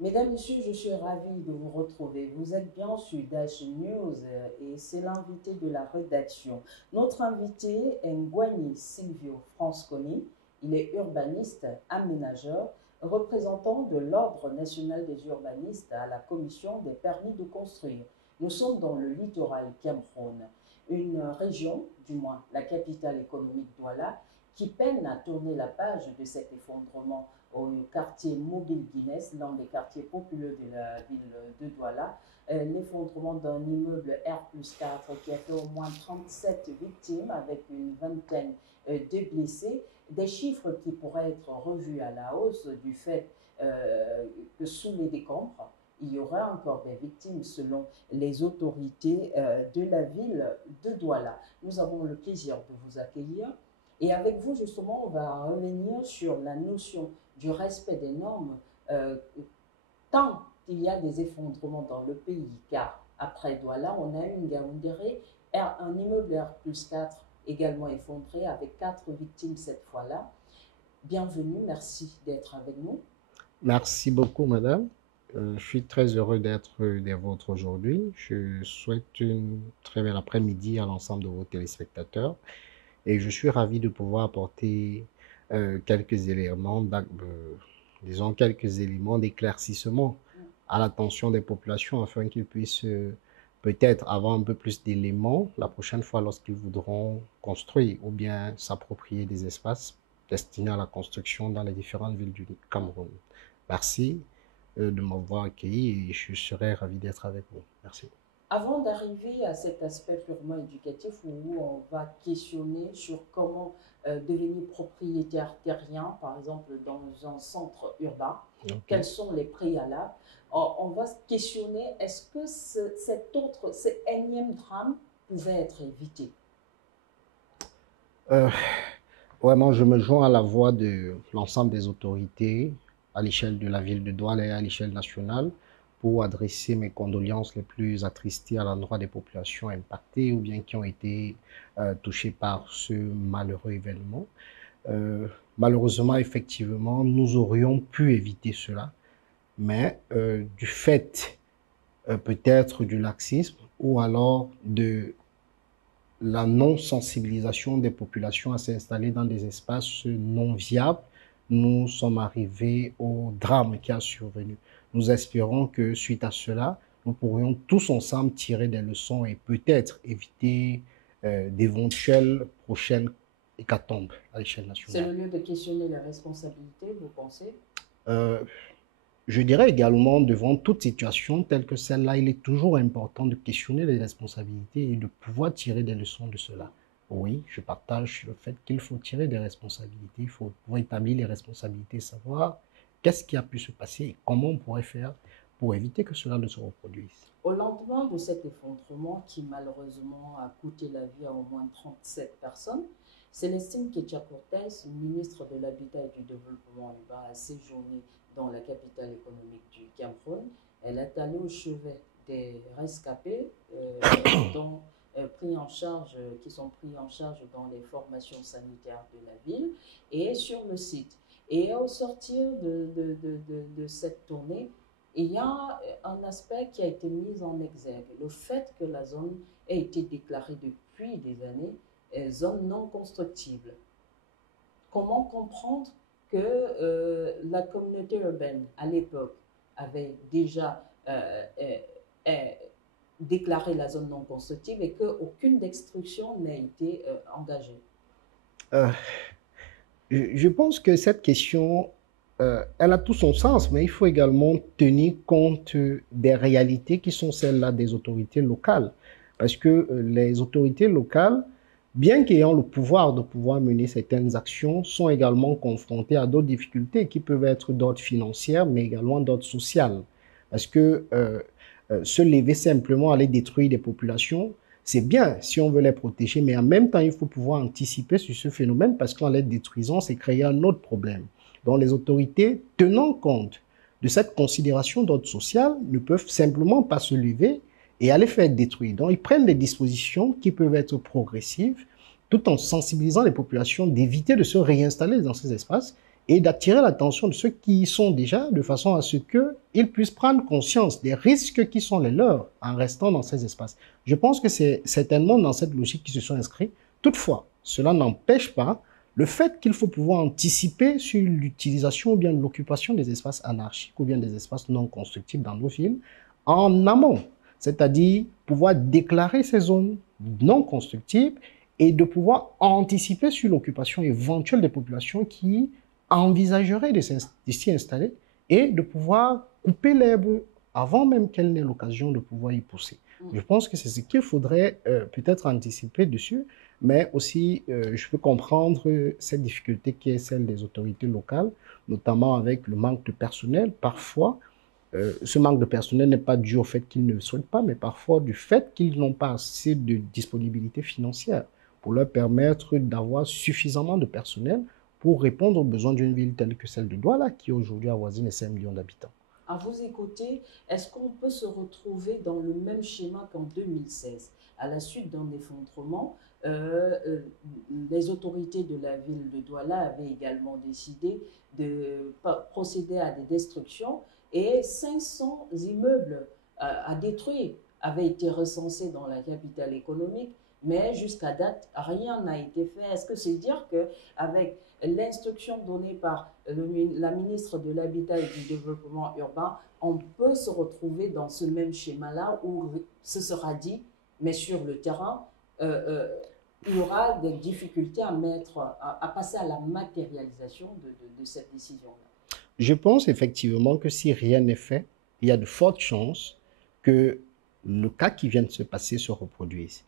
Mesdames, Messieurs, je suis ravie de vous retrouver. Vous êtes bien sur Dash News et c'est l'invité de la rédaction. Notre invité est Ngouagny Silvio Fransconi. Il est urbaniste, aménageur, représentant de l'Ordre national des urbanistes à la Commission des permis de construire. Nous sommes dans le littoral Cameroun, une région, du moins la capitale économique Douala, qui peine à tourner la page de cet effondrement au quartier Mobile Guinness, l'un des quartiers populeux de la ville de Douala. L'effondrement d'un immeuble R+4 qui a fait au moins 37 victimes avec une vingtaine de blessés. Des chiffres qui pourraient être revus à la hausse du fait que sous les décombres, il y aura encore des victimes selon les autorités de la ville de Douala. Nous avons le plaisir de vous accueillir. Et avec vous, justement, on va revenir sur la notion du respect des normes, tant il y a des effondrements dans le pays, car après Douala, on a eu une Ngaoundéré, un immeuble R+4 également effondré avec 4 victimes cette fois-là. Bienvenue, merci d'être avec nous. Merci beaucoup, madame. Je suis très heureux d'être des vôtres aujourd'hui. Je souhaite une très belle après-midi à l'ensemble de vos téléspectateurs. Et je suis ravi de pouvoir apporter quelques éléments, disons quelques éléments d'éclaircissement à l'attention des populations afin qu'ils puissent peut-être avoir un peu plus d'éléments la prochaine fois lorsqu'ils voudront construire ou bien s'approprier des espaces destinés à la construction dans les différentes villes du Cameroun. Merci de m'avoir accueilli et je serai ravi d'être avec vous. Merci. Avant d'arriver à cet aspect purement éducatif où on va questionner sur comment devenir propriétaire terrien, par exemple dans un centre urbain, quels sont les préalables, on va se questionner est-ce que ce énième drame pouvait être évité? Vraiment, je me joins à la voix de l'ensemble des autorités à l'échelle de la ville de Douala et à l'échelle nationale pour adresser mes condoléances les plus attristées à l'endroit des populations impactées ou bien qui ont été touchées par ce malheureux événement. Malheureusement, effectivement, nous aurions pu éviter cela, mais du fait peut-être du laxisme ou alors de la non-sensibilisation des populations à s'installer dans des espaces non viables, nous sommes arrivés au drame qui a survenu. Nous espérons que suite à cela, nous pourrions tous ensemble tirer des leçons et peut-être éviter d'éventuelles prochaines hécatombes à l'échelle nationale. C'est le lieu de questionner les responsabilités, vous pensez? Je dirais également, devant toute situation telle que celle-là, il est toujours important de questionner les responsabilités et de pouvoir tirer des leçons de cela. Oui, je partage le fait qu'il faut tirer des responsabilités, il faut pouvoir établir les responsabilités, savoir qu'est-ce qui a pu se passer et comment on pourrait faire pour éviter que cela ne se reproduise. Au lendemain de cet effondrement qui malheureusement a coûté la vie à au moins 37 personnes, Célestine Ketchakourtès, ministre de l'Habitat et du Développement urbain, a séjourné dans la capitale économique du Cameroun. Elle est allée au chevet des rescapés qui sont pris en charge dans les formations sanitaires de la ville et sur le site. Et au sortir de cette tournée, il y a un aspect qui a été mis en exergue, le fait que la zone ait été déclarée depuis des années zone non constructible. Comment comprendre que la communauté urbaine, à l'époque, avait déjà déclaré la zone non constructible et qu'aucune destruction n'a été engagée? Je pense que cette question, elle a tout son sens, mais il faut également tenir compte des réalités qui sont celles-là des autorités locales. Parce que les autorités locales, bien qu'ayant le pouvoir de pouvoir mener certaines actions, sont également confrontées à d'autres difficultés qui peuvent être d'ordre financier, mais également d'ordre social. Parce que se lever simplement, aller détruire des populations, c'est bien si on veut les protéger, mais en même temps, il faut pouvoir anticiper sur ce phénomène parce qu'en les détruisant, c'est créer un autre problème. Donc les autorités, tenant compte de cette considération d'ordre social ne peuvent simplement pas se lever et aller faire détruire. Donc, ils prennent des dispositions qui peuvent être progressives, tout en sensibilisant les populations d'éviter de se réinstaller dans ces espaces et d'attirer l'attention de ceux qui y sont déjà, de façon à ce qu'ils puissent prendre conscience des risques qui sont les leurs en restant dans ces espaces. Je pense que c'est certainement dans cette logique qu'ils se sont inscrits. Toutefois, cela n'empêche pas le fait qu'il faut pouvoir anticiper sur l'utilisation ou bien l'occupation des espaces anarchiques ou bien des espaces non constructibles dans nos villes en amont, c'est-à-dire pouvoir déclarer ces zones non constructibles et de pouvoir anticiper sur l'occupation éventuelle des populations qui envisageraient de s'y installer et de pouvoir couper l'herbe avant même qu'elle n'ait l'occasion de pouvoir y pousser. Je pense que c'est ce qu'il faudrait peut-être anticiper dessus, mais aussi je peux comprendre cette difficulté qui est celle des autorités locales, notamment avec le manque de personnel. Parfois, ce manque de personnel n'est pas dû au fait qu'ils ne le souhaitent pas, mais parfois du fait qu'ils n'ont pas assez de disponibilité financière pour leur permettre d'avoir suffisamment de personnel pour répondre aux besoins d'une ville telle que celle de Douala, qui aujourd'hui avoisine les 5 millions d'habitants. À vous écouter, est-ce qu'on peut se retrouver dans le même schéma qu'en 2016? À la suite d'un effondrement, les autorités de la ville de Douala avaient également décidé de procéder à des destructions et 500 immeubles à détruire avaient été recensés dans la capitale économique, mais jusqu'à date, rien n'a été fait. Est-ce que c'est dire qu'avec l'instruction donnée par la ministre de l'Habitat et du Développement urbain, on peut se retrouver dans ce même schéma-là où ce sera dit, mais sur le terrain, il y aura des difficultés à passer à la matérialisation de cette décision-là? Je pense effectivement que si rien n'est fait, il y a de fortes chances que le cas qui vient de se passer se reproduise.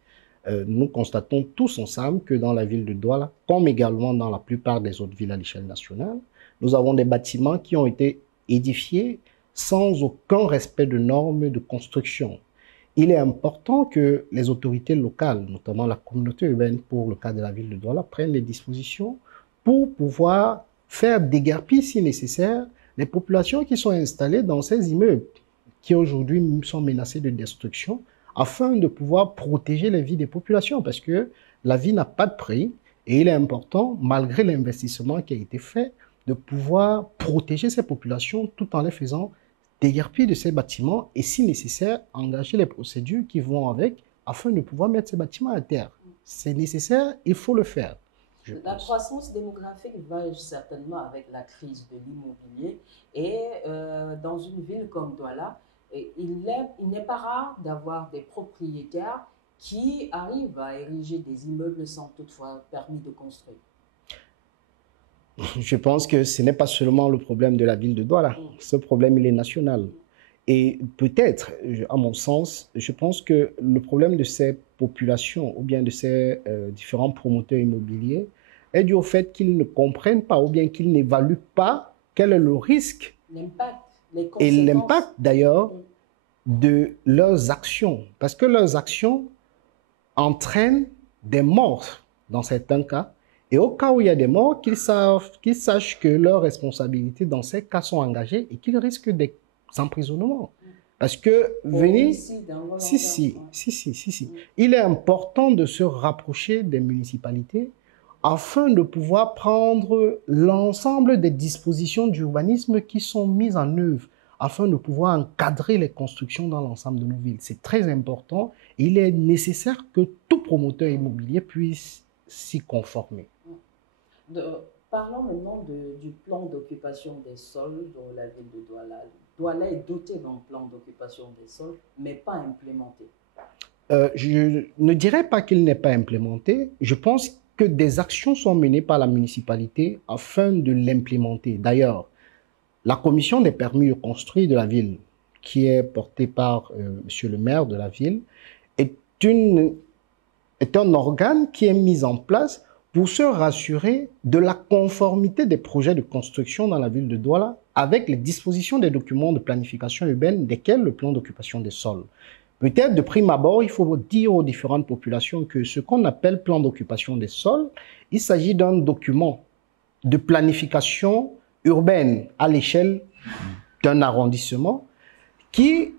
Nous constatons tous ensemble que dans la ville de Douala, comme également dans la plupart des autres villes à l'échelle nationale, nous avons des bâtiments qui ont été édifiés sans aucun respect de normes de construction. Il est important que les autorités locales, notamment la communauté urbaine pour le cas de la ville de Douala, prennent les dispositions pour pouvoir faire déguerpir, si nécessaire, les populations qui sont installées dans ces immeubles qui aujourd'hui sont menacés de destruction, afin de pouvoir protéger les vies des populations, parce que la vie n'a pas de prix et il est important, malgré l'investissement qui a été fait, de pouvoir protéger ces populations tout en les faisant déguerpir de ces bâtiments et, si nécessaire, engager les procédures qui vont avec afin de pouvoir mettre ces bâtiments à terre. C'est nécessaire, il faut le faire. La croissance démographique va certainement avec la crise de l'immobilier et dans une ville comme Douala, il n'est pas rare d'avoir des propriétaires qui arrivent à ériger des immeubles sans toutefois permis de construire. Je pense que ce n'est pas seulement le problème de la ville de Douala. Ce problème, il est national. Et peut-être, à mon sens, je pense que le problème de ces populations ou bien de ces différents promoteurs immobiliers est dû au fait qu'ils ne comprennent pas ou bien qu'ils n'évaluent pas quel est le risque et l'impact d'ailleurs de leurs actions. Parce que leurs actions entraînent des morts dans certains cas. Et au cas où il y a des morts, qu'ils sachent que leurs responsabilités dans ces cas sont engagées et qu'ils risquent des emprisonnements. Parce que venir... Si. Il est important de se rapprocher des municipalités afin de pouvoir prendre l'ensemble des dispositions d'urbanisme qui sont mises en œuvre, afin de pouvoir encadrer les constructions dans l'ensemble de nos villes. C'est très important. Il est nécessaire que tout promoteur immobilier puisse s'y conformer. Parlons maintenant du plan d'occupation des sols dans la ville de Douala. Douala est doté d'un plan d'occupation des sols, mais pas implémenté. Je ne dirais pas qu'il n'est pas implémenté. Je pense que des actions sont menées par la municipalité afin de l'implémenter. D'ailleurs, la commission des permis de construire de la ville, qui est portée par monsieur le maire de la ville, est un organe qui est mis en place pour se rassurer de la conformité des projets de construction dans la ville de Douala avec les dispositions des documents de planification urbaine, desquels le plan d'occupation des sols. Peut-être de prime abord, il faut dire aux différentes populations que ce qu'on appelle plan d'occupation des sols, il s'agit d'un document de planification urbaine à l'échelle d'un arrondissement qui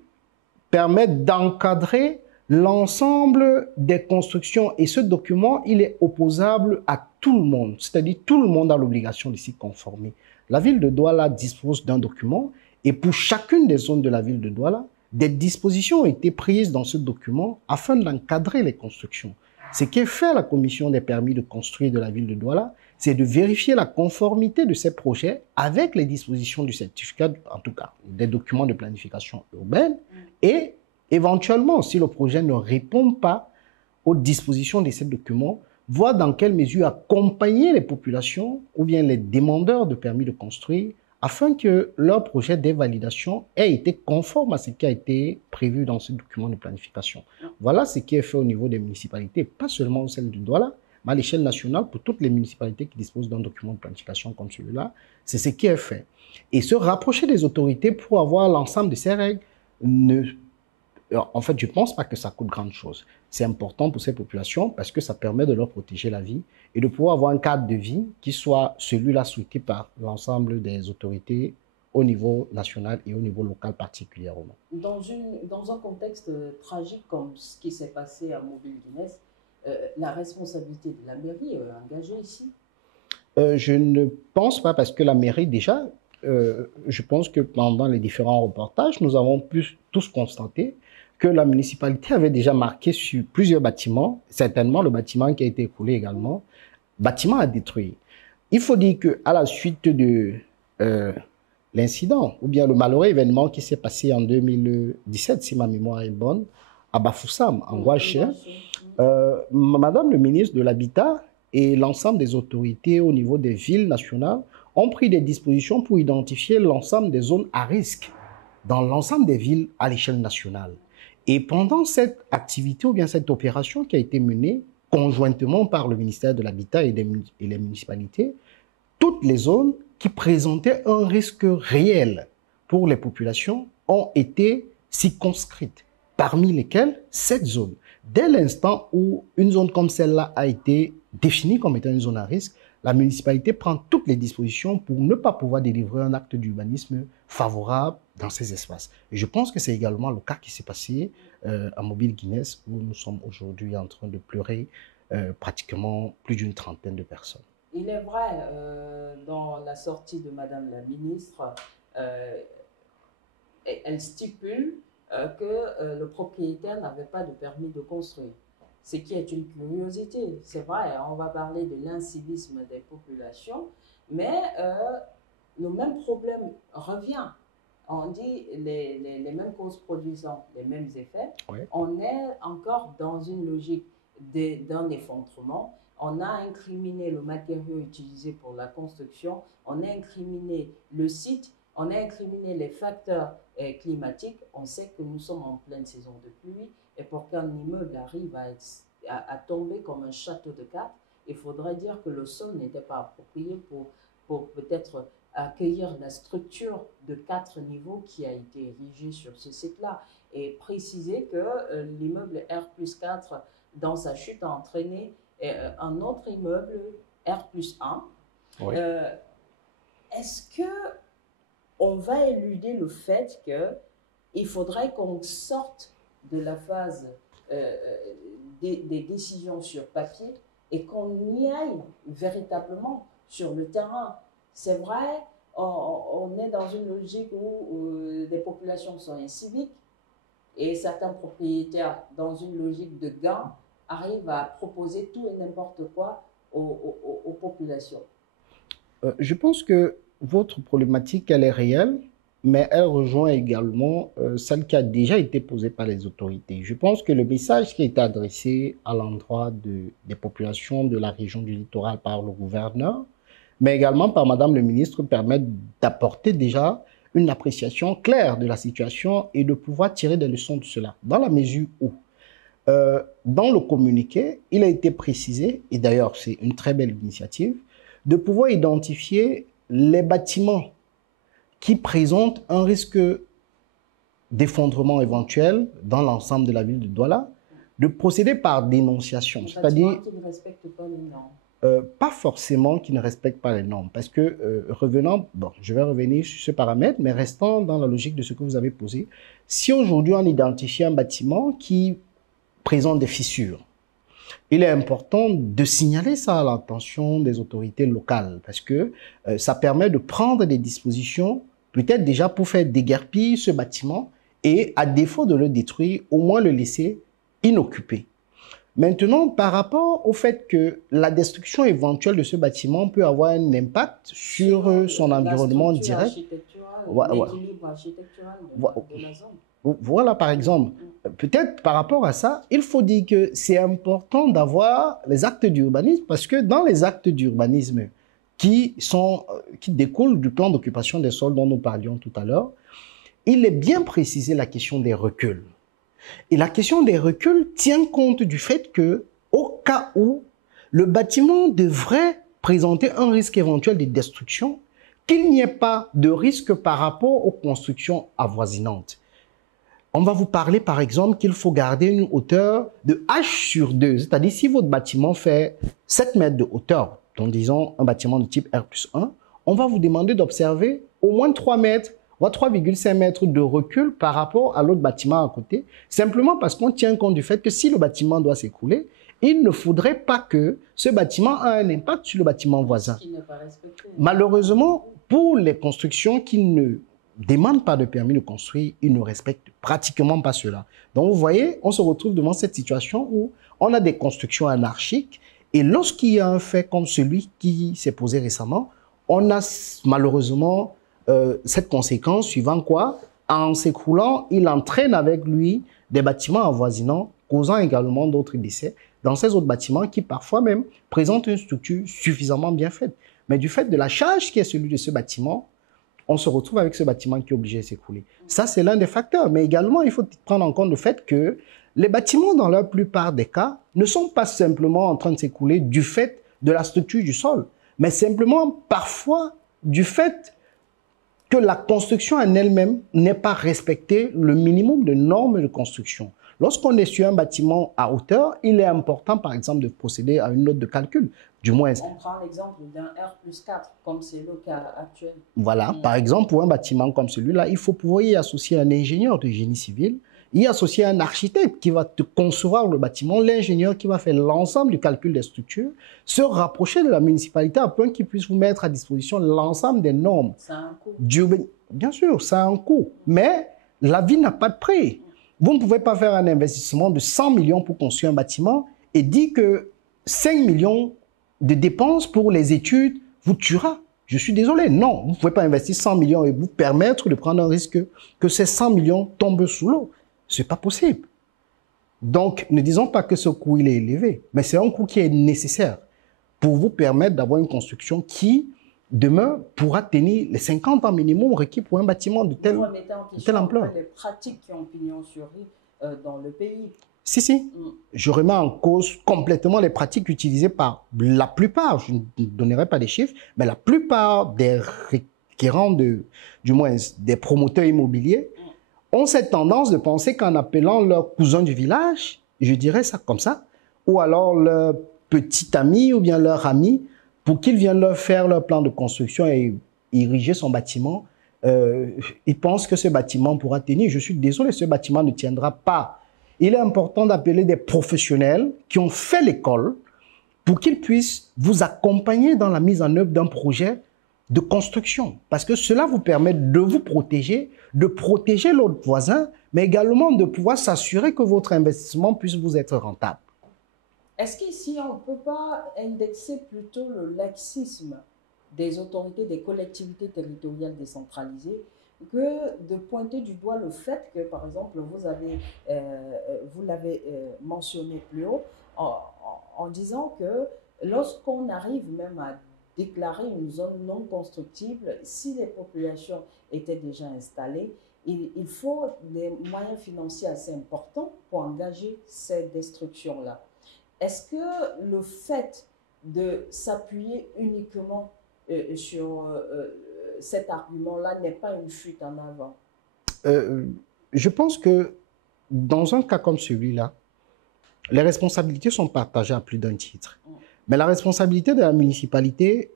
permet d'encadrer l'ensemble des constructions. Et ce document, il est opposable à tout le monde, c'est-à-dire tout le monde a l'obligation de s'y conformer. La ville de Douala dispose d'un document et pour chacune des zones de la ville de Douala, des dispositions ont été prises dans ce document afin d'encadrer les constructions. Ce qu'est fait à la commission des permis de construire de la ville de Douala, c'est de vérifier la conformité de ces projets avec les dispositions du certificat, en tout cas des documents de planification urbaine, et éventuellement, si le projet ne répond pas aux dispositions de ces documents, voir dans quelle mesure accompagner les populations ou bien les demandeurs de permis de construire afin que leur projet de validation ait été conforme à ce qui a été prévu dans ce document de planification. Voilà ce qui est fait au niveau des municipalités, pas seulement celle du Douala, mais à l'échelle nationale, pour toutes les municipalités qui disposent d'un document de planification comme celui-là, c'est ce qui est fait. Et se rapprocher des autorités pour avoir l'ensemble de ces règles, en fait, je ne pense pas que ça coûte grande chose. C'est important pour ces populations parce que ça permet de leur protéger la vie et de pouvoir avoir un cadre de vie qui soit celui-là souhaité par l'ensemble des autorités au niveau national et au niveau local particulièrement. Dans un contexte tragique comme ce qui s'est passé à Mobile Guinness, la responsabilité de la mairie est engagée ici? Je ne pense pas parce que la mairie déjà, je pense que pendant les différents reportages, nous avons pu tous constater que la municipalité avait déjà marqué sur plusieurs bâtiments, certainement le bâtiment qui a été écoulé également, bâtiment à détruire. Il faut dire qu'à la suite de l'incident, ou bien le malheureux événement qui s'est passé en 2017, si ma mémoire est bonne, à Bafoussam, en Ouaché, Madame le ministre de l'Habitat et l'ensemble des autorités au niveau des villes nationales ont pris des dispositions pour identifier l'ensemble des zones à risque dans l'ensemble des villes à l'échelle nationale. Et pendant cette activité ou bien cette opération qui a été menée conjointement par le ministère de l'Habitat et les municipalités, toutes les zones qui présentaient un risque réel pour les populations ont été circonscrites, parmi lesquelles cette zone. Dès l'instant où une zone comme celle-là a été définie comme étant une zone à risque, la municipalité prend toutes les dispositions pour ne pas pouvoir délivrer un acte d'urbanisme favorable dans ces espaces. Et je pense que c'est également le cas qui s'est passé à Mobile Guinness, où nous sommes aujourd'hui en train de pleurer pratiquement plus d'une trentaine de personnes. Il est vrai, dans la sortie de Madame la ministre, elle stipule que le propriétaire n'avait pas de permis de construire. Ce qui est une curiosité. C'est vrai, on va parler de l'incivisme des populations, mais le même problème revient. On dit les mêmes causes produisant les mêmes effets. Oui. On est encore dans une logique d'un effondrement. On a incriminé le matériau utilisé pour la construction, on a incriminé le site, on a incriminé les facteurs climatiques. On sait que nous sommes en pleine saison de pluie et pour qu'un immeuble arrive à tomber comme un château de cartes, il faudrait dire que le sol n'était pas approprié pour peut-être accueillir la structure de 4 niveaux qui a été érigée sur ce site-là. Et préciser que l'immeuble R+4, dans sa chute, a entraîné un autre immeuble R+1. Oui. Est-ce qu'on va éluder le fait qu'il faudrait qu'on sorte de la phase des décisions sur papier et qu'on y aille véritablement sur le terrain? C'est vrai, on est dans une logique où des populations sont inciviques et certains propriétaires, dans une logique de gain, arrivent à proposer tout et n'importe quoi aux populations. Je pense que votre problématique, elle est réelle, mais elle rejoint également celle qui a déjà été posée par les autorités. Je pense que le message qui a été adressé à l'endroit des populations de la région du littoral par le gouverneur, mais également par Madame le ministre, permet d'apporter déjà une appréciation claire de la situation et de pouvoir tirer des leçons de cela, dans la mesure où dans le communiqué, il a été précisé, et d'ailleurs c'est une très belle initiative, de pouvoir identifier les bâtiments qui présentent un risque d'effondrement éventuel dans l'ensemble de la ville de Douala, de procéder par dénonciation. C'est-à-dire qui ne respectent pas les normes. Pas forcément qui ne respectent pas les normes. Parce que, revenant, bon, je vais revenir sur ce paramètre, mais restant dans la logique de ce que vous avez posé, si aujourd'hui on identifie un bâtiment qui présente des fissures, il est important de signaler ça à l'attention des autorités locales parce que ça permet de prendre des dispositions, peut-être déjà pour faire déguerpir ce bâtiment et, à défaut de le détruire, au moins le laisser inoccupé. Maintenant, par rapport au fait que la destruction éventuelle de ce bâtiment peut avoir un impact sur son environnement direct, l'équilibre architectural de la zone. voilà, par exemple, peut-être par rapport à ça, il faut dire que c'est important d'avoir les actes d'urbanisme parce que dans les actes d'urbanisme qui découlent du plan d'occupation des sols dont nous parlions tout à l'heure, il est bien précisé la question des reculs. Et la question des reculs tient compte du fait que, au cas où le bâtiment devrait présenter un risque éventuel de destruction, qu'il n'y ait pas de risque par rapport aux constructions avoisinantes. On va vous parler, par exemple, qu'il faut garder une hauteur de H/2, c'est-à-dire si votre bâtiment fait 7 mètres de hauteur, donc disons un bâtiment de type R+1, on va vous demander d'observer au moins 3 mètres, voire 3,5 mètres de recul par rapport à l'autre bâtiment à côté, simplement parce qu'on tient compte du fait que si le bâtiment doit s'écrouler, il ne faudrait pas que ce bâtiment ait un impact sur le bâtiment voisin. Malheureusement, pour les constructions qui ne demandent pas de permis de construire, ils ne respectent pratiquement pas cela. Donc vous voyez, on se retrouve devant cette situation où on a des constructions anarchiques et lorsqu'il y a un fait comme celui qui s'est posé récemment, on a malheureusement cette conséquence suivant quoi? En s'écroulant, il entraîne avec lui des bâtiments avoisinants, causant également d'autres décès dans ces autres bâtiments qui parfois même présentent une structure suffisamment bien faite. Mais du fait de la charge qui est celui de ce bâtiment, on se retrouve avec ce bâtiment qui est obligé de s'écrouler. Ça, c'est l'un des facteurs. Mais également, il faut prendre en compte le fait que les bâtiments, dans la plupart des cas, ne sont pas simplement en train de s'écrouler du fait de la structure du sol, mais simplement parfois du fait que la construction en elle-même n'ait pas respecté le minimum de normes de construction. Lorsqu'on est sur un bâtiment à hauteur, il est important, par exemple, de procéder à une note de calcul. Du moins. On prend l'exemple d'un R+4, comme c'est le cas actuel. Voilà, par exemple, pour un bâtiment comme celui-là, il faut pouvoir y associer un ingénieur de génie civil, y associer un architecte qui va te concevoir le bâtiment, l'ingénieur qui va faire l'ensemble du calcul des structures, se rapprocher de la municipalité à point qu'il puisse vous mettre à disposition l'ensemble des normes. Ça a un coût. Bien sûr, ça a un coût, mais la vie n'a pas de prix. Vous ne pouvez pas faire un investissement de 100 millions pour construire un bâtiment et dire que 5 millions de dépenses pour les études vous tuera. Je suis désolé, non, vous ne pouvez pas investir 100 millions et vous permettre de prendre un risque que ces 100 millions tombent sous l'eau. Ce n'est pas possible. Donc, ne disons pas que ce coût il est élevé, mais c'est un coût qui est nécessaire pour vous permettre d'avoir une construction qui, demain, pourra tenir les 50 ans minimum requis pour un bâtiment de telle ampleur. Les pratiques qui ont pignon sur rue dans le pays. Si. Je remets en cause complètement les pratiques utilisées par la plupart, je ne donnerai pas des chiffres, mais la plupart des requérants, du moins des promoteurs immobiliers, ont cette tendance de penser qu'en appelant leur cousin du village, je dirais ça comme ça, ou alors leur petit ami ou bien leur ami, pour qu'ils viennent leur faire leur plan de construction et ériger son bâtiment, ils pensent que ce bâtiment pourra tenir. Je suis désolé, ce bâtiment ne tiendra pas. Il est important d'appeler des professionnels qui ont fait l'école pour qu'ils puissent vous accompagner dans la mise en œuvre d'un projet de construction. Parce que cela vous permet de vous protéger, de protéger l'autre voisin, mais également de pouvoir s'assurer que votre investissement puisse vous être rentable. Est-ce qu'ici, on ne peut pas indexer plutôt le laxisme des autorités, des collectivités territoriales décentralisées que de pointer du doigt le fait que, par exemple, vous l'avez mentionné plus haut, en disant que lorsqu'on arrive même à déclarer une zone non constructible, si les populations étaient déjà installées, il faut des moyens financiers assez importants pour engager ces destructions-là. Est-ce que le fait de s'appuyer uniquement sur cet argument-là n'est pas une fuite en avant? Je pense que dans un cas comme celui-là, les responsabilités sont partagées à plus d'un titre. Mais la responsabilité de la municipalité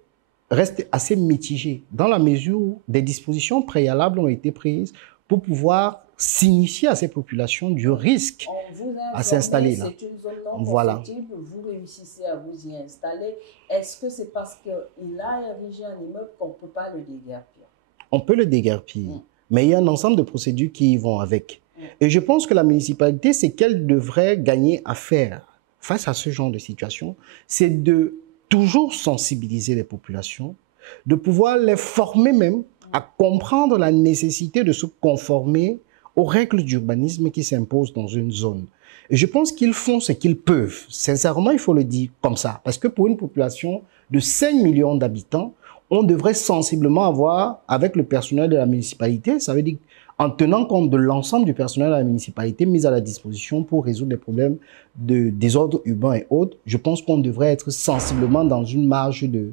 reste assez mitigée dans la mesure où des dispositions préalables ont été prises pour pouvoir signifier à ces populations du risque On vous a à s'installer informé, là. c'est une zone non Voilà. constructible, vous réussissez à vous y installer. Est-ce que c'est parce qu'il a érigé un immeuble qu'on ne peut pas le déguerpir? On peut le déguerpir, mais il y a un ensemble de procédures qui y vont avec. Et je pense que la municipalité, c'est qu'elle devrait gagner à faire face à ce genre de situation, c'est de toujours sensibiliser les populations, de pouvoir les former même à comprendre la nécessité de se conformer aux règles d'urbanisme qui s'imposent dans une zone. Et je pense qu'ils font ce qu'ils peuvent. Sincèrement, il faut le dire comme ça. Parce que pour une population de 5 millions d'habitants, on devrait sensiblement avoir, avec le personnel de la municipalité, ça veut dire en tenant compte de l'ensemble du personnel de la municipalité mis à la disposition pour résoudre les problèmes de désordre urbain et autres, je pense qu'on devrait être sensiblement dans une marge de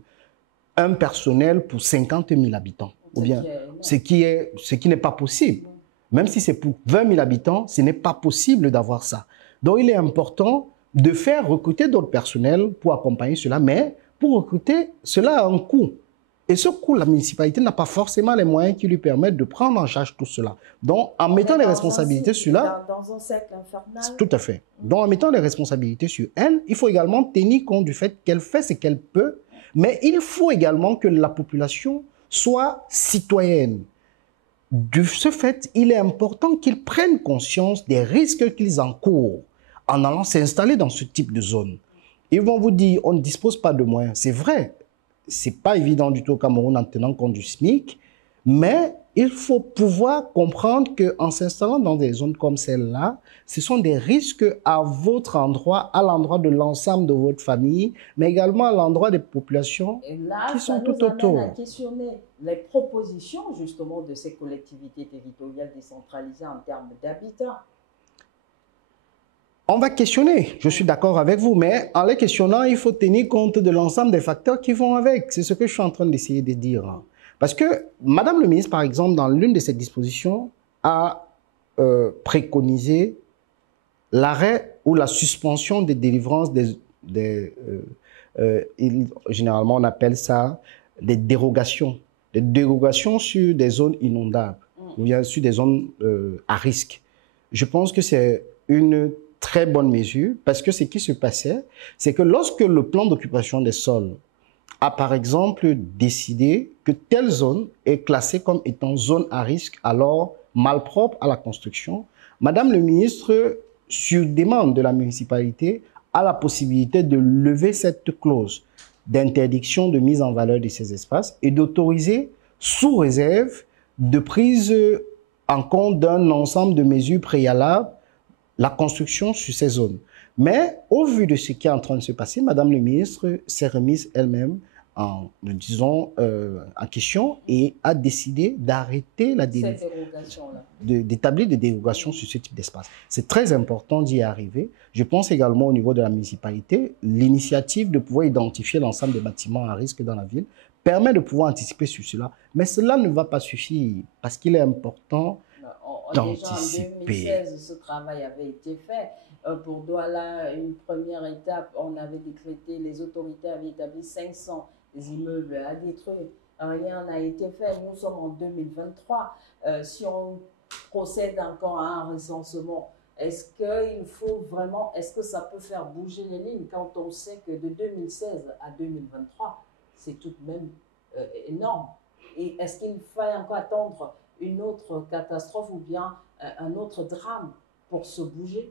un personnel pour 50 000 habitants. Ou bien, ce qui n'est pas possible. Même si c'est pour 20 000 habitants, ce n'est pas possible d'avoir ça. Donc, il est important de faire recruter d'autres personnels pour accompagner cela, mais pour recruter, cela a un coût. Et ce coût, la municipalité n'a pas forcément les moyens qui lui permettent de prendre en charge tout cela. Donc, en mettant les responsabilités sur là... Dans un cercle infernal. Tout à fait. Donc, en mettant les responsabilités sur elle, il faut également tenir compte du fait qu'elle fait ce qu'elle peut, mais il faut également que la population soit citoyenne. De ce fait, il est important qu'ils prennent conscience des risques qu'ils encourent en allant s'installer dans ce type de zone. Ils vont vous dire, on ne dispose pas de moyens. C'est vrai, ce n'est pas évident du tout au Cameroun en tenant compte du SMIC, mais il faut pouvoir comprendre qu'en s'installant dans des zones comme celle-là, ce sont des risques à votre endroit, à l'endroit de l'ensemble de votre famille, mais également à l'endroit des populations qui sont tout autour. À questionner les propositions justement de ces collectivités territoriales décentralisées en termes d'habitat. On va questionner, je suis d'accord avec vous, mais en les questionnant, il faut tenir compte de l'ensemble des facteurs qui vont avec. C'est ce que je suis en train d'essayer de dire. Parce que Madame le ministre, par exemple, dans l'une de ses dispositions, a préconisé l'arrêt ou la suspension des délivrances généralement on appelle ça des dérogations. Des dérogations sur des zones inondables, ou bien sur des zones à risque. Je pense que c'est une très bonne mesure parce que ce qui se passait, c'est que lorsque le plan d'occupation des sols a par exemple décidé que telle zone est classée comme étant zone à risque, alors malpropre à la construction, Madame le ministre, sur demande de la municipalité, a la possibilité de lever cette clause d'interdiction de mise en valeur de ces espaces et d'autoriser, sous réserve de prise en compte d'un ensemble de mesures préalables, la construction sur ces zones. Mais au vu de ce qui est en train de se passer, Madame le ministre s'est remise elle-même en question et a décidé d'arrêter d'établir des dérogations sur ce type d'espace. C'est très important d'y arriver. Je pense également au niveau de la municipalité, l'initiative de pouvoir identifier l'ensemble des bâtiments à risque dans la ville permet de pouvoir anticiper sur cela. Mais cela ne va pas suffire parce qu'il est important d'anticiper. Déjà en 2016, ce travail avait été fait. Pour Douala, une première étape, on avait décrété, les autorités avaient établi 500 immeubles à détruire. Rien n'a été fait. Nous sommes en 2023. Si on procède encore à un recensement, est-ce qu'il faut vraiment, est-ce que ça peut faire bouger les lignes quand on sait que de 2016 à 2023, c'est tout de même énorme? Et est-ce qu'il faut encore attendre une autre catastrophe ou bien un autre drame pour se bouger?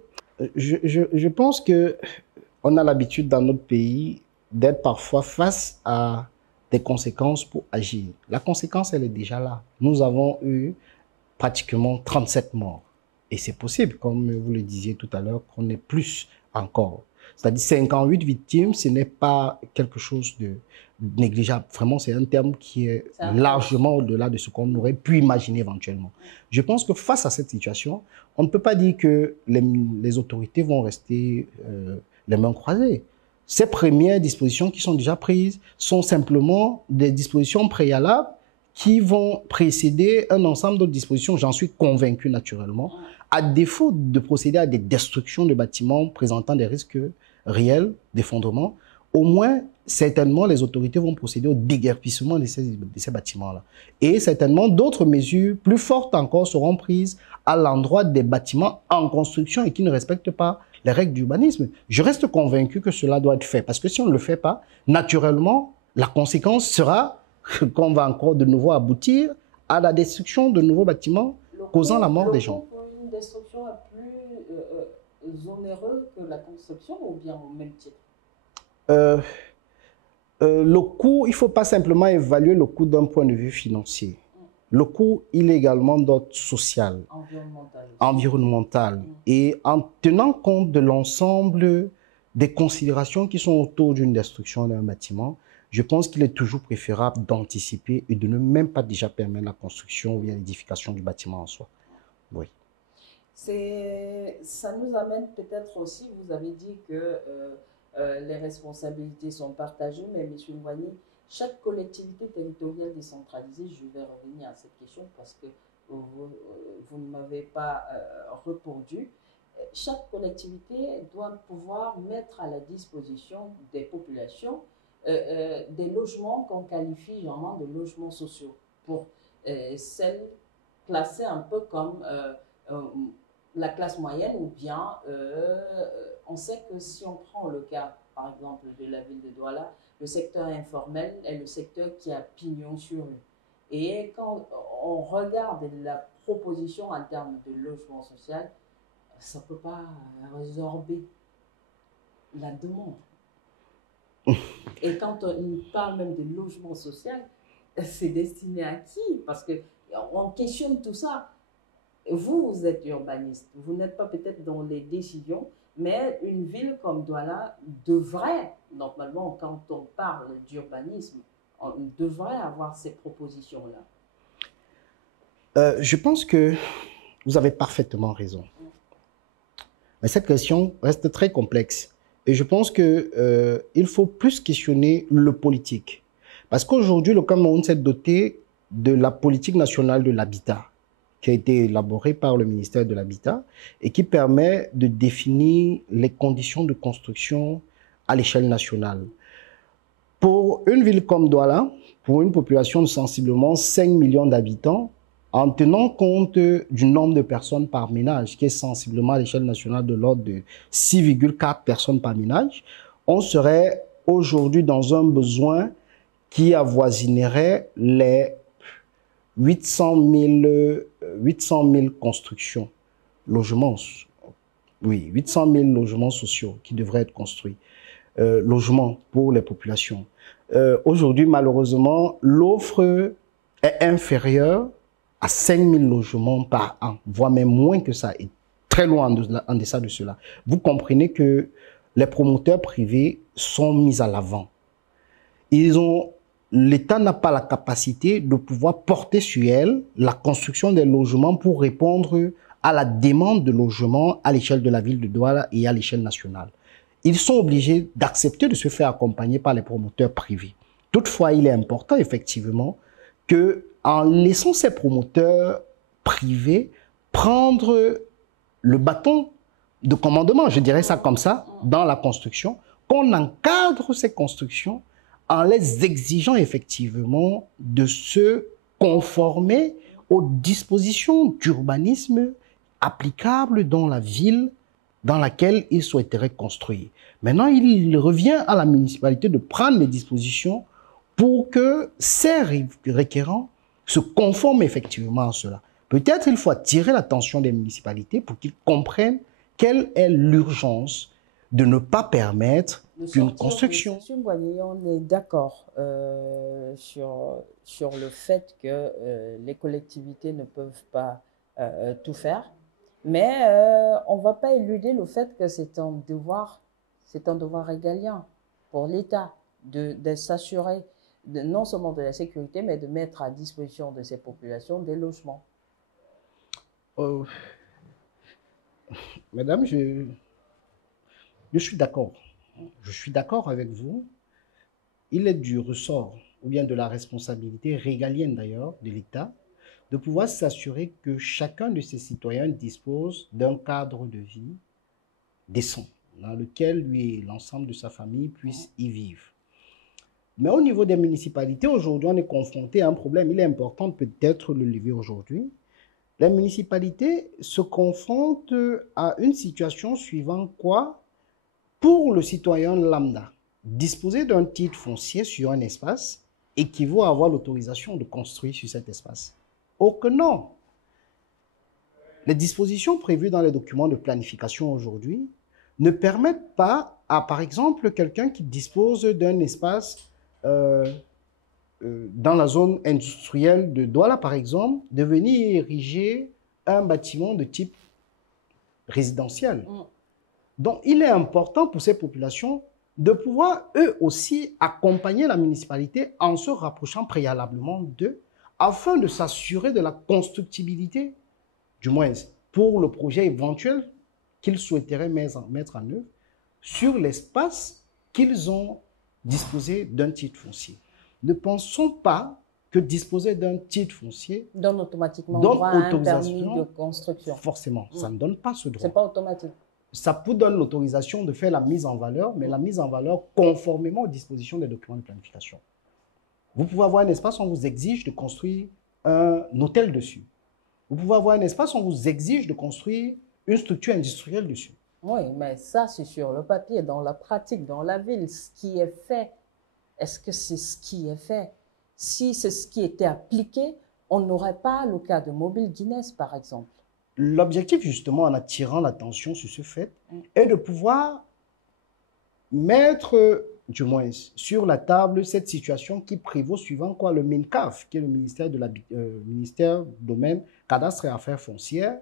Je pense qu'on a l'habitude dans notre pays d'être parfois face à des conséquences pour agir. La conséquence, elle est déjà là. Nous avons eu pratiquement 37 morts. Et c'est possible, comme vous le disiez tout à l'heure, qu'on ait plus encore. C'est-à-dire 58 victimes, ce n'est pas quelque chose de négligeable. Vraiment, c'est un terme qui est largement au-delà de ce qu'on aurait pu imaginer éventuellement. Je pense que face à cette situation, on ne peut pas dire que les autorités vont rester les mains croisées. Ces premières dispositions qui sont déjà prises sont simplement des dispositions préalables qui vont précéder un ensemble d'autres dispositions, j'en suis convaincu naturellement, à défaut de procéder à des destructions de bâtiments présentant des risques réels d'effondrement. au moins, certainement, les autorités vont procéder au déguerpissement de ces bâtiments-là. Et certainement, d'autres mesures plus fortes encore seront prises à l'endroit des bâtiments en construction et qui ne respectent pas les règles d'urbanisme. Je reste convaincu que cela doit être fait, parce que si on ne le fait pas, naturellement, la conséquence sera qu'on va encore de nouveau aboutir à la destruction de nouveaux bâtiments causant la mort des gens. Pour une destruction est plus onéreux que la construction ou bien au même titre? Le coût, il ne faut pas simplement évaluer le coût d'un point de vue financier. Le coût, il est également d'ordre social, environnemental. Et en tenant compte de l'ensemble des considérations qui sont autour d'une destruction d'un bâtiment, je pense qu'il est toujours préférable d'anticiper et de ne même pas déjà permettre la construction ou l'édification du bâtiment en soi. Oui. Ça nous amène peut-être aussi, vous avez dit que les responsabilités sont partagées, mais M. Ngouagny, chaque collectivité territoriale décentralisée, je vais revenir à cette question parce que vous ne m'avez pas répondu. Chaque collectivité doit pouvoir mettre à la disposition des populations des logements qu'on qualifie généralement de logements sociaux pour celles classées un peu comme la classe moyenne ou bien on sait que si on prend le cas par exemple de la ville de Douala, le secteur informel est le secteur qui a pignon sur rue. Et quand on regarde la proposition en termes de logement social, ça ne peut pas résorber la demande. Et quand on parle même de logement social, c'est destiné à qui? Parce qu'on questionne tout ça. Vous êtes urbaniste, vous n'êtes pas peut-être dans les décisions, mais une ville comme Douala devrait, normalement, quand on parle d'urbanisme, on devrait avoir ces propositions-là. Je pense que vous avez parfaitement raison. Mais cette question reste très complexe. Et je pense qu'il faut plus questionner le politique. Parce qu'aujourd'hui, le Cameroun s'est doté de la politique nationale de l'habitat, qui a été élaborée par le ministère de l'Habitat et qui permet de définir les conditions de construction à l'échelle nationale. Pour une ville comme Douala, pour une population de sensiblement 5 millions d'habitants, en tenant compte du nombre de personnes par ménage, qui est sensiblement à l'échelle nationale de l'ordre de 6,4 personnes par ménage, on serait aujourd'hui dans un besoin qui avoisinerait les 800 000 constructions, logements, oui, 800 000 logements sociaux qui devraient être construits, logements pour les populations. Aujourd'hui, malheureusement, l'offre est inférieure à 5 000 logements par an, voire même moins que ça, et très loin en deçà de cela. Vous comprenez que les promoteurs privés sont mis à l'avant. L'État n'a pas la capacité de pouvoir porter sur elle la construction des logements pour répondre à la demande de logements à l'échelle de la ville de Douala et à l'échelle nationale. Ils sont obligés d'accepter de se faire accompagner par les promoteurs privés. Toutefois, il est important effectivement qu'en laissant ces promoteurs privés prendre le bâton de commandement, je dirais ça comme ça, dans la construction, qu'on encadre ces constructions en les exigeant effectivement de se conformer aux dispositions d'urbanisme applicables dans la ville dans laquelle ils souhaiteraient construire. Maintenant, il revient à la municipalité de prendre les dispositions pour que ces requérants se conforment effectivement à cela. Peut-être il faut attirer l'attention des municipalités pour qu'ils comprennent quelle est l'urgence de ne pas permettre qu'une construction. Monsieur Ngouagny, on est d'accord sur le fait que les collectivités ne peuvent pas tout faire, mais on ne va pas éluder le fait que c'est un devoir régalien pour l'État de s'assurer non seulement de la sécurité, mais de mettre à disposition de ces populations des logements. Madame, je suis d'accord. Je suis d'accord avec vous. Il est du ressort, ou bien de la responsabilité régalienne d'ailleurs, de l'État, de pouvoir s'assurer que chacun de ses citoyens dispose d'un cadre de vie décent. dans lequel lui et l'ensemble de sa famille puissent y vivre. Mais au niveau des municipalités, aujourd'hui, on est confronté à un problème. Il est important peut-être le lever aujourd'hui. Les municipalités se confrontent à une situation suivant quoi? Pour le citoyen lambda, disposer d'un titre foncier sur un espace équivaut à avoir l'autorisation de construire sur cet espace. Oh que non! Les dispositions prévues dans les documents de planification aujourd'hui ne permettent pas à, par exemple, quelqu'un qui dispose d'un espace dans la zone industrielle de Douala, par exemple, de venir ériger un bâtiment de type résidentiel. Donc, il est important pour ces populations de pouvoir, eux aussi, accompagner la municipalité en se rapprochant préalablement d'eux, afin de s'assurer de la constructibilité, du moins pour le projet éventuel qu'ils souhaiteraient mettre en œuvre, sur l'espace qu'ils ont disposé d'un titre foncier. Ne pensons pas que disposer d'un titre foncier donne automatiquement droit à un permis de construction. Forcément, ça ne donne pas ce droit. Ce n'est pas automatique. Ça vous donne l'autorisation de faire la mise en valeur, mais la mise en valeur conformément aux dispositions des documents de planification. Vous pouvez avoir un espace où on vous exige de construire un hôtel dessus. Vous pouvez avoir un espace où on vous exige de construire une structure industrielle dessus. Oui, mais ça, c'est sur le papier. Dans la pratique, dans la ville, ce qui est fait, est-ce que c'est ce qui est fait? Si c'est ce qui était appliqué, on n'aurait pas le cas de Mobile Guinness, par exemple. L'objectif, justement, en attirant l'attention sur ce fait, est de pouvoir mettre, du moins, sur la table cette situation qui prévaut suivant quoi? Le MINCAF, qui est le ministère ministère du Domaine, Cadastre et Affaires foncières,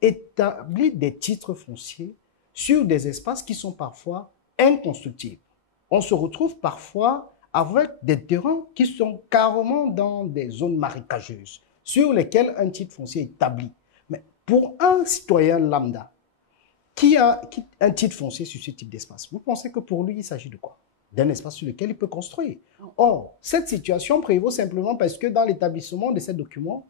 établit des titres fonciers sur des espaces qui sont parfois inconstructibles. On se retrouve parfois avec des terrains qui sont carrément dans des zones marécageuses, sur lesquelles un titre foncier est établi. Mais pour un citoyen lambda qui a un titre foncier sur ce type d'espace, vous pensez que pour lui, il s'agit de quoi? D'un espace sur lequel il peut construire. Or, cette situation prévaut simplement parce que dans l'établissement de ces documents,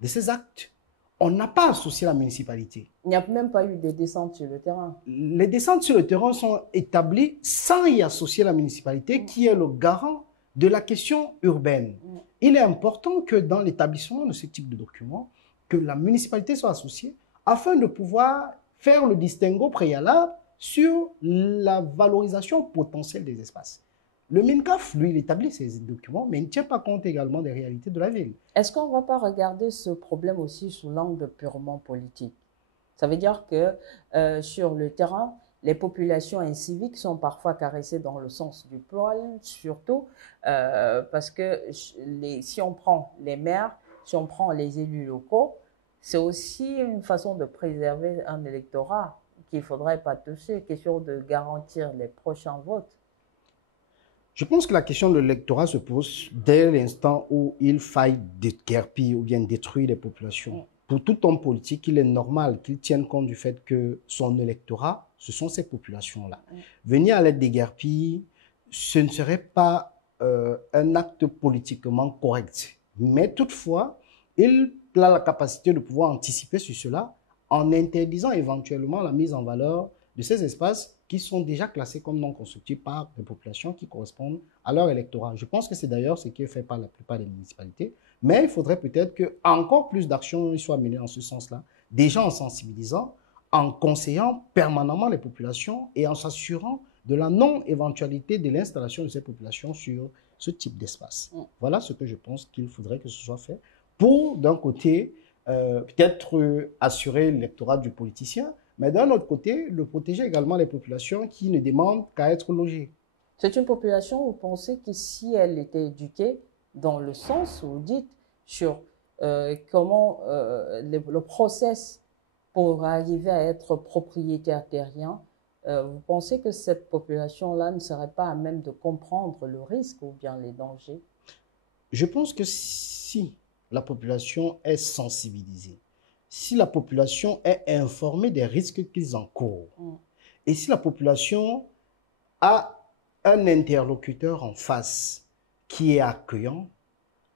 de ces actes, on n'a pas associé la municipalité. Il n'y a même pas eu de descentes sur le terrain. Les descentes sur le terrain sont établies sans y associer la municipalité qui est le garant de la question urbaine. Il est important que dans l'établissement de ce type de documents, que la municipalité soit associée afin de pouvoir faire le distinguo préalable sur la valorisation potentielle des espaces. Le MINCAF, lui, il établit ces documents, mais il ne tient pas compte également des réalités de la ville. Est-ce qu'on ne va pas regarder ce problème aussi sous l'angle purement politique? Ça veut dire que sur le terrain, les populations inciviques sont parfois caressées dans le sens du poil, surtout parce que si on prend les maires, si on prend les élus locaux, c'est aussi une façon de préserver un électorat qu'il ne faudrait pas toucher, question de garantir les prochains votes. Je pense que la question de l'électorat se pose dès l'instant où il faille déguerpir ou bien détruire les populations. Pour tout homme politique, il est normal qu'il tienne compte du fait que son électorat, ce sont ces populations-là. Venir à les déguerpir, ce ne serait pas un acte politiquement correct. Mais toutefois, il a la capacité de pouvoir anticiper sur cela en interdisant éventuellement la mise en valeur de ces espaces qui sont déjà classés comme non constructibles par les populations qui correspondent à leur électorat. Je pense que c'est d'ailleurs ce qui est fait par la plupart des municipalités, mais il faudrait peut-être qu'encore plus d'actions soient menées en ce sens-là, déjà en sensibilisant, en conseillant permanemment les populations et en s'assurant de la non-éventualité de l'installation de ces populations sur ce type d'espace. Voilà ce que je pense qu'il faudrait que ce soit fait pour, d'un côté, peut-être assurer l'électorat du politicien, mais d'un autre côté, de protéger également les populations qui ne demandent qu'à être logées. C'est une population, vous pensez que si elle était éduquée dans le sens où vous dites sur comment le process pour arriver à être propriétaire terrien, vous pensez que cette population-là ne serait pas à même de comprendre le risque ou bien les dangers? Je pense que si la population est sensibilisée, si la population est informée des risques qu'ils encourent, et si la population a un interlocuteur en face qui est accueillant,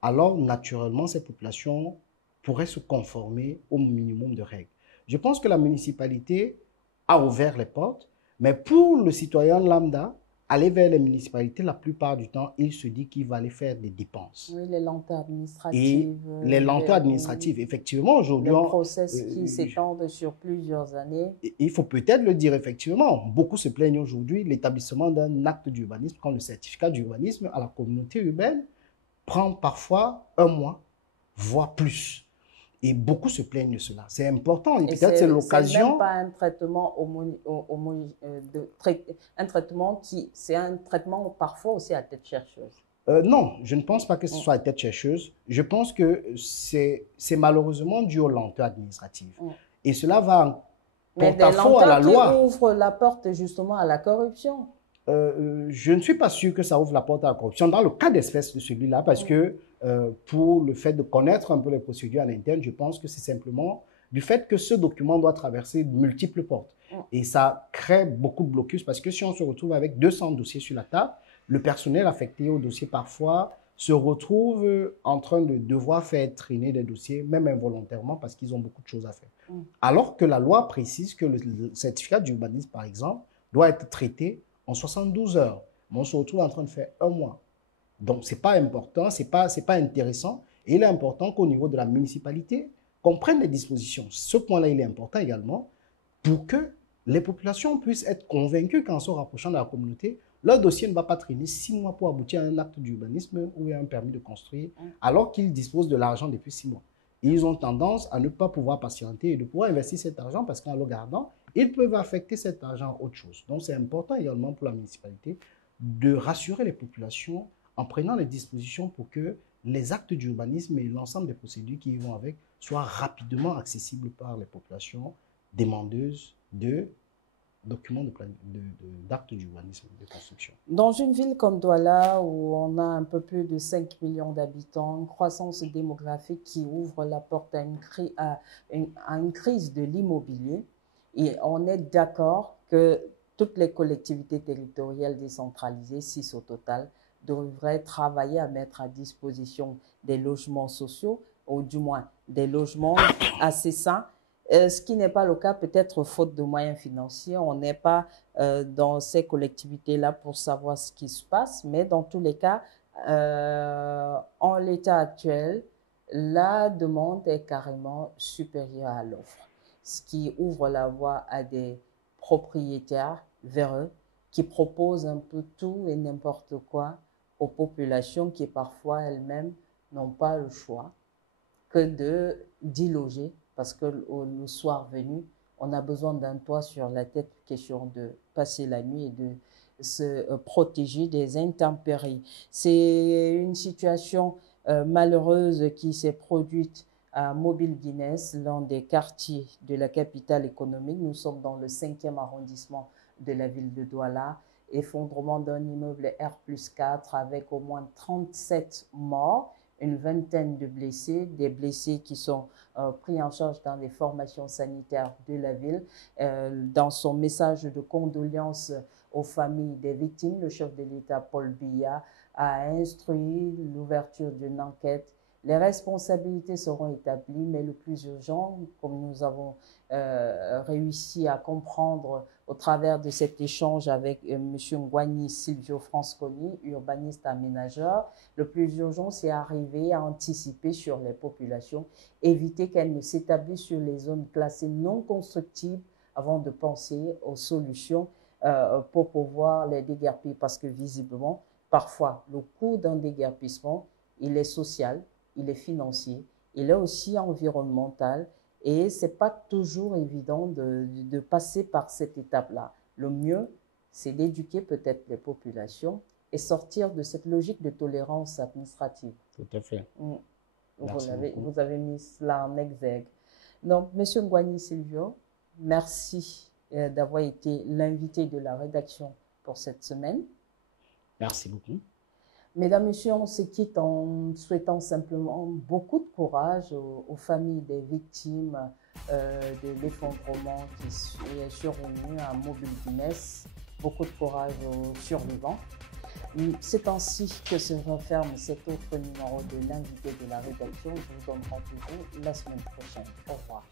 alors naturellement, ces populations pourraient se conformer au minimum de règles. Je pense que la municipalité a ouvert les portes, Mais pour le citoyen lambda, aller vers les municipalités, la plupart du temps, il se dit qu'il va aller faire des dépenses. Oui, les lenteurs Et administratives, les lenteurs administratives, effectivement, aujourd'hui, les process qui s'étendent sur plusieurs années. il faut peut-être le dire, effectivement, beaucoup se plaignent aujourd'hui, l'établissement d'un acte d'urbanisme, comme le certificat d'urbanisme à la communauté urbaine, prend parfois un mois, voire plus. Et beaucoup se plaignent de cela. C'est important. Et peut-être c'est l'occasion. C'est même pas un traitement un traitement qui, c'est un traitement parfois aussi à tête chercheuse. Non, je ne pense pas que ce soit à tête chercheuse. Je pense que c'est malheureusement dû aux lenteurs administratives. Et cela va mais des lenteurs à la loi. Qui ouvrent la porte justement à la corruption. Je ne suis pas sûr que ça ouvre la porte à la corruption dans le cas d'espèce de celui-là, parce que pour le fait de connaître un peu les procédures en interne, je pense que c'est simplement du fait que ce document doit traverser multiples portes. Et ça crée beaucoup de blocus, parce que si on se retrouve avec 200 dossiers sur la table, le personnel affecté au dossier parfois se retrouve en train de devoir faire traîner des dossiers, même involontairement, parce qu'ils ont beaucoup de choses à faire. Alors que la loi précise que le certificat d'urbanisme, par exemple, doit être traité en 72 heures. Mais on se retrouve en train de faire un mois. Donc, ce n'est pas important, ce n'est pas intéressant. Et il est important qu'au niveau de la municipalité, qu'on prenne les dispositions. Ce point-là, il est important également pour que les populations puissent être convaincues qu'en se rapprochant de la communauté, leur dossier ne va pas traîner 6 mois pour aboutir à un acte d'urbanisme ou à un permis de construire, alors qu'ils disposent de l'argent depuis 6 mois. Et ils ont tendance à ne pas pouvoir patienter et de pouvoir investir cet argent parce qu'en le gardant, ils peuvent affecter cet argent à autre chose. Donc, c'est important également pour la municipalité de rassurer les populations en prenant les dispositions pour que les actes d'urbanisme et l'ensemble des procédures qui y vont avec soient rapidement accessibles par les populations demandeuses de documents d'actes d'urbanisme, de construction. Dans une ville comme Douala, où on a un peu plus de 5 millions d'habitants, une croissance démographique qui ouvre la porte à une crise de l'immobilier, et on est d'accord que toutes les collectivités territoriales décentralisées, 6 au total, devraient travailler à mettre à disposition des logements sociaux, ou du moins des logements assez sains, ce qui n'est pas le cas peut-être faute de moyens financiers. On n'est pas dans ces collectivités-là pour savoir ce qui se passe, mais dans tous les cas, en l'état actuel, la demande est carrément supérieure à l'offre, ce qui ouvre la voie à des propriétaires véreux qui proposent un peu tout et n'importe quoi aux populations qui parfois elles-mêmes n'ont pas le choix que d'y loger, parce que le soir venu, on a besoin d'un toit sur la tête, question de passer la nuit et de se protéger des intempéries. C'est une situation malheureuse qui s'est produite à Mobile Guinness, l'un des quartiers de la capitale économique. Nous sommes dans le 5e arrondissement de la ville de Douala. Effondrement d'un immeuble R+4 avec au moins 37 morts, une vingtaine de blessés, des blessés qui sont pris en charge dans les formations sanitaires de la ville. Dans son message de condoléances aux familles des victimes, le chef de l'État, Paul Biya, a instruit l'ouverture d'une enquête. Les responsabilités seront établies, mais le plus urgent, comme nous avons réussi à comprendre au travers de cet échange avec M. Ngouagny Silvio Fransconi, urbaniste aménageur, le plus urgent, c'est arriver à anticiper sur les populations, éviter qu'elles ne s'établissent sur les zones classées non constructibles avant de penser aux solutions pour pouvoir les déguerpir, parce que visiblement, parfois, le coût d'un déguerpissement, il est social, il est financier, il est aussi environnemental, et ce n'est pas toujours évident de passer par cette étape-là. Le mieux, c'est d'éduquer peut-être les populations et sortir de cette logique de tolérance administrative. Tout à fait. Vous avez mis cela en exergue. Donc, M. Ngouagny Silvio, merci d'avoir été l'invité de la rédaction pour cette semaine. Merci beaucoup. Mesdames, Messieurs, on se quitte en souhaitant simplement beaucoup de courage aux familles des victimes de l'effondrement qui est survenu à Mobile Guinness. Beaucoup de courage aux survivants. C'est ainsi que se referme cet autre numéro de l'invité de la rédaction. Je vous donne rendez-vous la semaine prochaine. Au revoir.